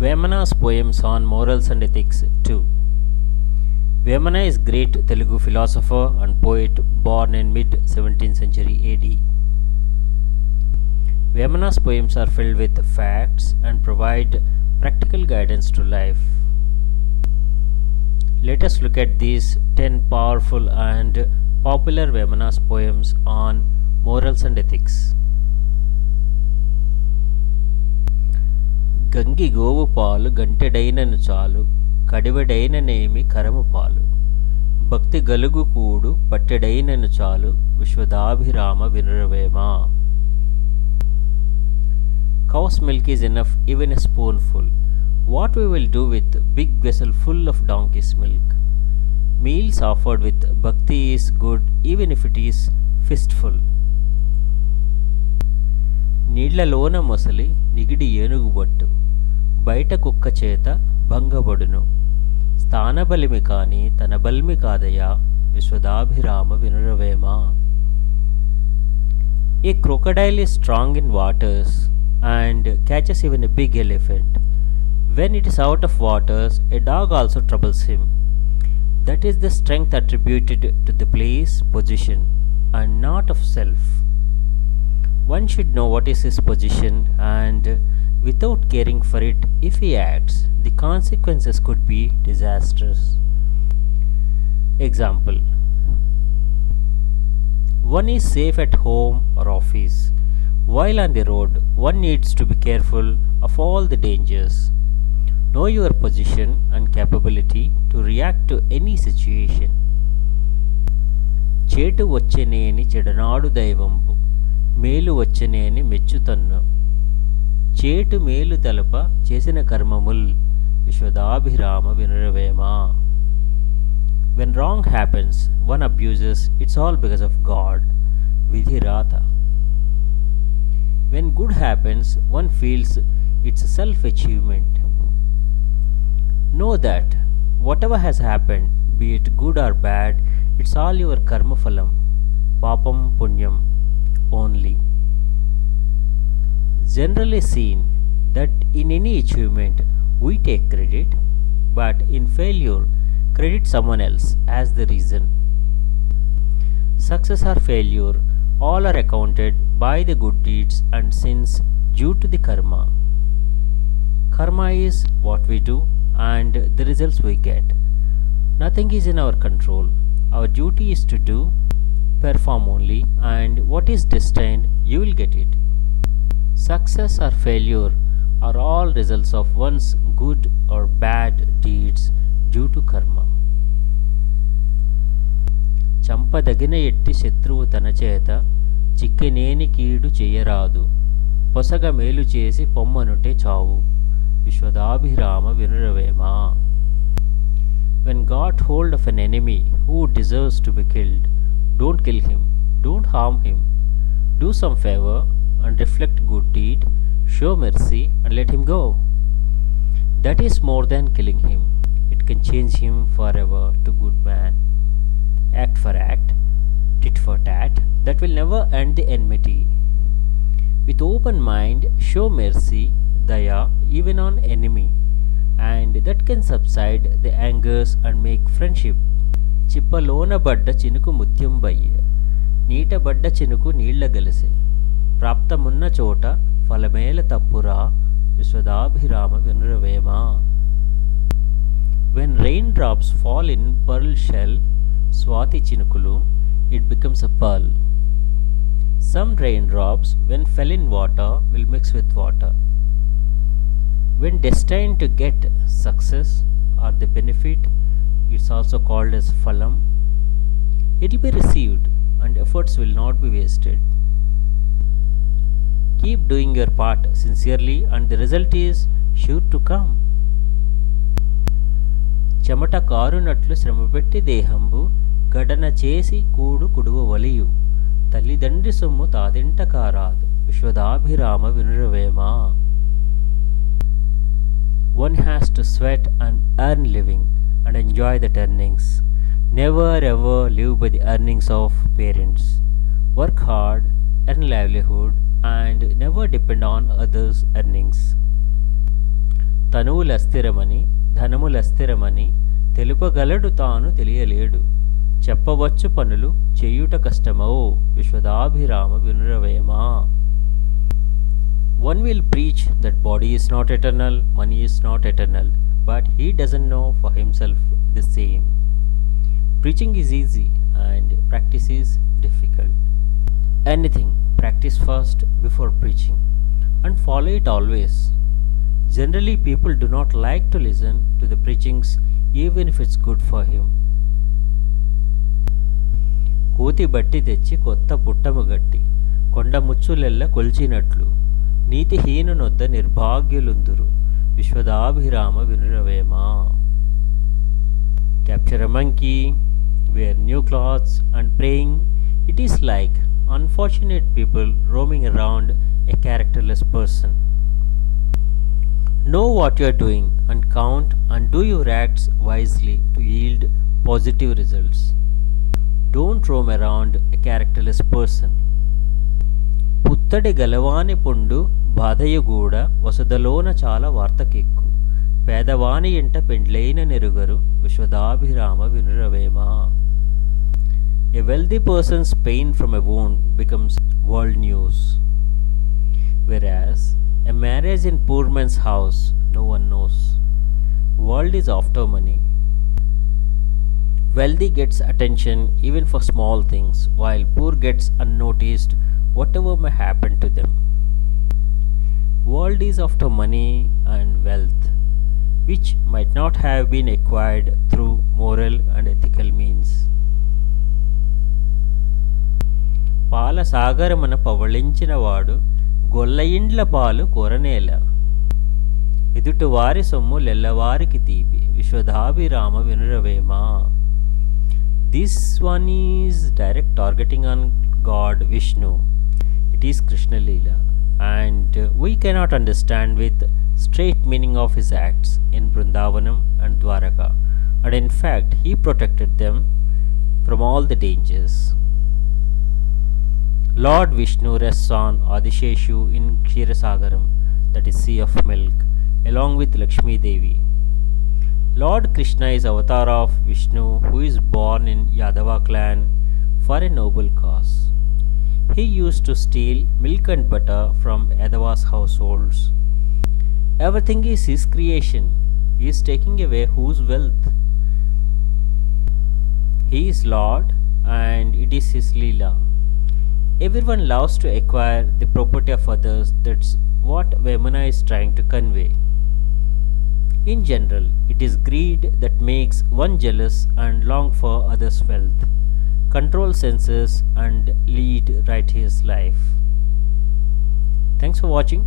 Vemana's poems on morals and ethics 2. Vemana is great Telugu philosopher and poet born in mid 17th century AD. Vemana's poems are filled with facts and provide practical guidance to life. Let us look at these 10 powerful and popular Vemana's poems on morals and ethics. గంగి గోవు పాలు గంటెడైనను చాలు కడివెడైననేమి కరము పాలు భక్తి గలుగు కూడు పట్టెడైనను చాలు విశ్వదాభిరామ వినురవేమా. Cow's milk is enough, even a spoonful. What we will do with big vessel full of donkey's milk? Meals offered with bhakti is good, even if it is fistful. నీళ్లలోన మొసలి Ngidi ఏనుగుబట్టు బయట కుక్క చేత భంగబడును స్థానబలిమి కాని తన బలిమి కాదయా విశ్వదాభిరామ వినురవేమా. A crocodile is strong in waters and catches even a big elephant. When it is out of waters, a dog also troubles him. That is the strength attributed to the place, position, and not of self. One should know what is his position, and without caring for it, if he acts, the consequences could be disastrous. Example: one is safe at home or office. While on the road, one needs to be careful of all the dangers. Know your position and capability to react to any situation. చేటు వచ్చెనేని చెడనాడు దైవంబు మేలు వచ్చెనేని మెచ్చుతన్ను చేటు మేలు తలప చేసిన కర్మముల్ విశ్వదాభిరామ వినురవేమా. When wrong happens, one abuses, it's all because of God, vidhirata. When good happens, one feels it's a self-achievement. Know that whatever has happened, be it good or bad, it's all your karma phalam, papam punyam only. Generally seen that in any achievement we take credit, but in failure credit someone else as the reason. Success or failure, all are accounted by the good deeds and sins due to the karma. Karma is what we do and the results we get. Nothing is in our control. Our duty is to do, perform only, and what is destined, you will get it. Success or failure are all results of one's good or bad deeds due to karma. చంపదగిన ఎట్టి శత్రువు తన చేత చిక్కినేని కీడు చెయ్యరాదు పొసగ మేలు చేసి పొమ్మనుటే చావు విశ్వదాభిరామ వినురవేమా. When got hold of an enemy who deserves to be killed, don't kill him, don't harm him. Do some favor and reflect good deed, show mercy and let him go. That is more than killing him. It can change him forever to good man. Act for act, tit for tat, that will never end the enmity. With open mind, show mercy, daya, even on enemy, and that can subside the angers and make friendship. చిప్పలోన బడ్డ చినుకు ముత్యం బయ్యే నీట బడ్డ చినుకు నీళ్ల గలిసే ప్రాప్తమున్న చోట ఫలమేల తప్పురా విశ్వదాభిరామ వినురవేమా. When raindrops fall in pearl shell, Swathi చినుకులు, it becomes a pearl. Some raindrops, when fell in water, will mix with water. When destined to get success or the benefit, it's also called as phalam. It will be received and efforts will not be wasted. Keep doing your part sincerely and the result is sure to come. చెమట కారునట్లు శ్రమపెట్టి దేహంబు గడన చేసి కూడు కుడువ వలియు తల్లిదండ్రి సొమ్ము తాదింట కారాదు విశ్వదాభిరామ వినురవేమా. One has to sweat and earn living and enjoy that earnings. Never ever live by the earnings of parents. Work hard, earn livelihood and never depend on others' earnings. తనువులస్థిరమని ధనములస్థిరమని తెలుపగలడు తాను తెలియలేడు. చెప్పవచ్చు పనులు చేయుట కష్టమౌ విశ్వదాభిరామ వినురవేమా. One will preach that body is not eternal, money is not eternal, but he doesn't know for himself the same. Preaching is easy and practice is difficult. Anything, practice first before preaching and follow it always. Generally, people do not like to listen to the preachings even if it's good for him. కోతి బట్టి తెచ్చి కొత్త పుట్టము గట్టి కొండ ముచ్చులెల్ల కొల్చినట్లు నీతిహీనునొద్ద నిర్భాగ్యులుందురు విశ్వదాభిరామ వినురవేమా. Capture a monkey, wear new clothes and praying. It is like unfortunate people roaming around a characterless person. Know what you are doing and count and do your acts wisely to yield positive results. Don't roam around a characterless person. పుత్తడి గలవాని పుండు బాధయుగూడ వసుదలోన చాలా వార్తకెక్కు పేదవాని ఇంట పెండ్లైన నెరుగరు విశ్వదాభిరామ వినురవేమా. A wealthy person's pain from a wound becomes world news, whereas a marriage in poor man's house no one knows. World is after money. Wealthy gets attention even for small things, while poor gets unnoticed whatever may happen to them. World is after money and wealth, which might not have been acquired through moral and ethical means. పాల సాగరమున పవళించిన వాడు గొల్లయిండ్ల పాలు కొరనేల ఎదుటివారి సొమ్ము లెల్లవారికి తీపి విశ్వదాభిరామ వినురవేమా. This one is direct targeting on God Vishnu. It is Krishna Leela, and we cannot understand with straight meaning of his acts in Vrindavanam and Dwaraka, and in fact he protected them from all the dangers. Lord Vishnu rests on Adisheshu in Kshetrasagaram, that is sea of milk, along with Lakshmi Devi. Lord Krishna is avatar of Vishnu, who is born in Yadava clan for a noble cause. He used to steal milk and butter from Yadava's households. Everything is his creation. He is taking away whose wealth? He is Lord and it is his Leela. Everyone loves to acquire the property of others. That's what Vemana is trying to convey. In general, it is greed that makes one jealous and long for others' wealth, control senses and lead righteous life. Thanks for watching.